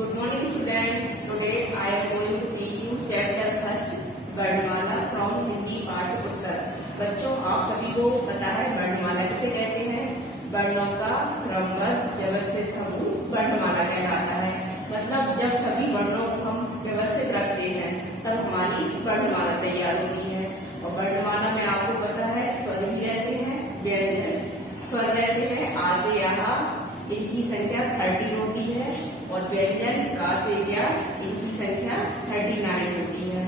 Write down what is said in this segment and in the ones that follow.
Good morning students. Today I am going to teach you chapter first वर्णमाला from Hindi पाठ्य पुस्तक। बच्चों आप सभी को पता है वर्णमाला किसे कहते हैं। वर्णों का क्रमबद्ध व्यवस्थित समूह वर्णमाला कहलाता है। मतलब जब सभी वर्णों को हम व्यवस्थित रखते हैं तब हमारी वर्णमाला तैयार होती है। और वर्णमाला में आपको पता है स्वर भी रहते हैं, व्यंजन स्वर रहते हैं। आ से यहाँ इनकी संख्या 30 होती है और व्यंजन का से क्या इनकी संख्या 39 होती है।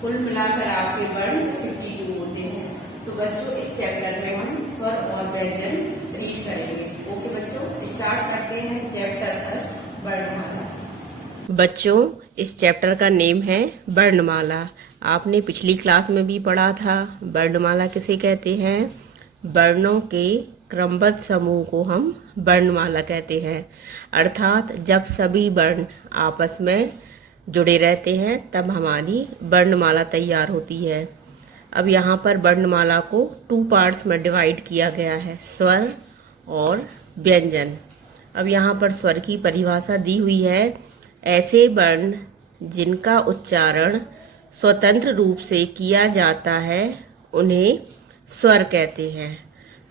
कुल मिलाकर आपके वर्ण 52 होते हैं। तो बच्चों इस चैप्टर में हम स्वर और व्यंजन रीड करेंगे। ओके बच्चों, स्टार्ट करते हैं चैप्टर फर्स्ट वर्णमाला। बच्चों इस चैप्टर का नेम है वर्णमाला। आपने पिछली क्लास में भी पढ़ा था वर्णमाला किसे कहते हैं। वर्णों के क्रमबद्ध समूह को हम वर्णमाला कहते हैं। अर्थात जब सभी वर्ण आपस में जुड़े रहते हैं तब हमारी वर्णमाला तैयार होती है। अब यहाँ पर वर्णमाला को 2 पार्ट्स में डिवाइड किया गया है, स्वर और व्यंजन। अब यहाँ पर स्वर की परिभाषा दी हुई है, ऐसे वर्ण जिनका उच्चारण स्वतंत्र रूप से किया जाता है उन्हें स्वर कहते हैं।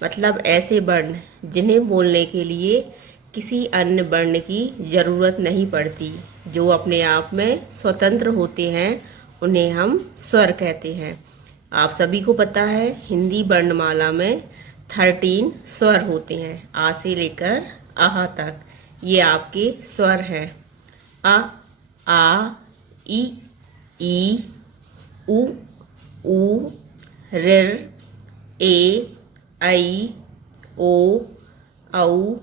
मतलब ऐसे वर्ण जिन्हें बोलने के लिए किसी अन्य वर्ण की ज़रूरत नहीं पड़ती, जो अपने आप में स्वतंत्र होते हैं, उन्हें हम स्वर कहते हैं। आप सभी को पता है हिंदी वर्णमाला में 13 स्वर होते हैं, आ से लेकर आहा तक। ये आपके स्वर हैं। अ, आ, ई, उ, ऋ, ए, ऐ, ओ, औ,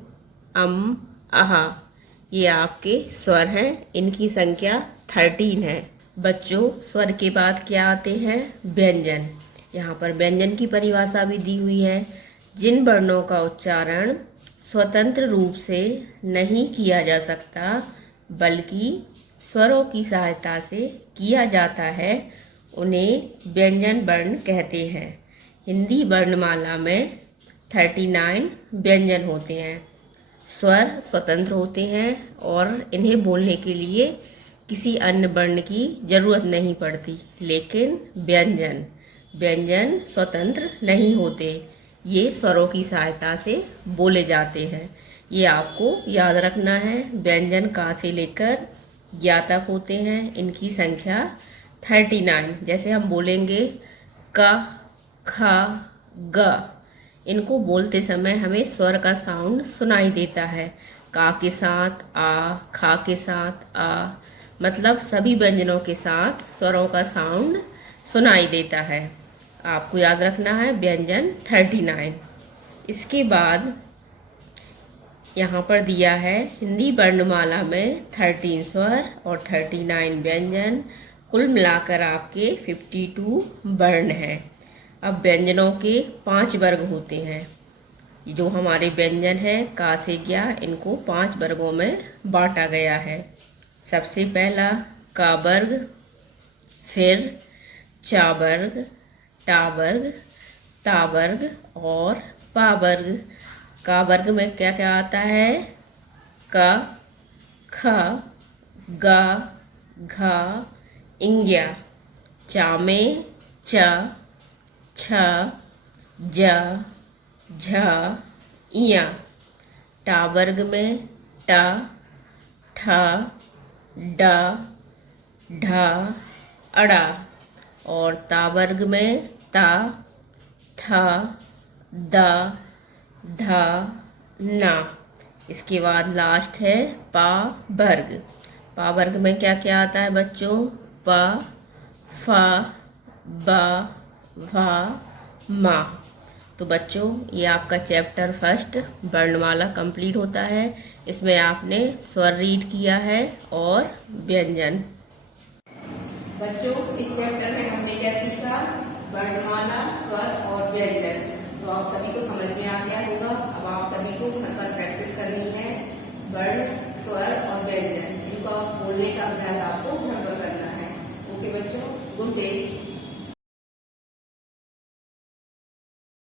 अम, आहा। ये आपके स्वर हैं। इनकी संख्या 13 है। बच्चों स्वर के बाद क्या आते हैं, व्यंजन। यहाँ पर व्यंजन की परिभाषा भी दी हुई है, जिन वर्णों का उच्चारण स्वतंत्र रूप से नहीं किया जा सकता बल्कि स्वरों की सहायता से किया जाता है, उन्हें व्यंजन वर्ण कहते हैं। हिंदी वर्णमाला में 39 व्यंजन होते हैं। स्वर स्वतंत्र होते हैं और इन्हें बोलने के लिए किसी अन्य वर्ण की ज़रूरत नहीं पड़ती। लेकिन व्यंजन स्वतंत्र नहीं होते, ये स्वरों की सहायता से बोले जाते हैं। ये आपको याद रखना है। व्यंजन का से लेकर ज्ञा तक होते हैं। इनकी संख्या 39। जैसे हम बोलेंगे क, ख, ग, इनको बोलते समय हमें स्वर का साउंड सुनाई देता है। का के साथ आ, खा के साथ आ, मतलब सभी व्यंजनों के साथ स्वरों का साउंड सुनाई देता है। आपको याद रखना है व्यंजन 39। इसके बाद यहाँ पर दिया है हिंदी वर्णमाला में 13 स्वर और 39 व्यंजन, कुल मिलाकर आपके 52 वर्ण हैं। अब व्यंजनों के 5 वर्ग होते हैं। जो हमारे व्यंजन हैं का से ज्ञा, इनको 5 वर्गों में बांटा गया है। सबसे पहला का वर्ग, फिर चा वर्ग, टा वर्ग, ता वर्ग और पा वर्ग। का वर्ग में क्या क्या आता है, क, ख, ग, घ, इंग्या। चा में च, छ, ज, झ, इया। टा वर्ग में ट, ठ, ड, ढ, अड़ा। और ता वर्ग में ता, थ, द, ध, न। इसके बाद लास्ट है पा वर्ग। पा वर्ग में क्या क्या आता है बच्चों, प, फ, ब, भ, म। तो बच्चों ये आपका चैप्टर फर्स्ट वर्णमाला कंप्लीट होता है। इसमें आपने स्वर रीड किया है और व्यंजन। बच्चों इस चैप्टर में हमने क्या सीखा, वर्णमाला, स्वर और व्यंजन। तो आप सभी को समझ में आ गया होगा। अब आप सभी को घर पर प्रैक्टिस करनी है। वर्ण, स्वर और व्यंजन, इनको आप बोलने का अभ्यास आपको घर पर करना है। ओके बच्चों, गुड डे।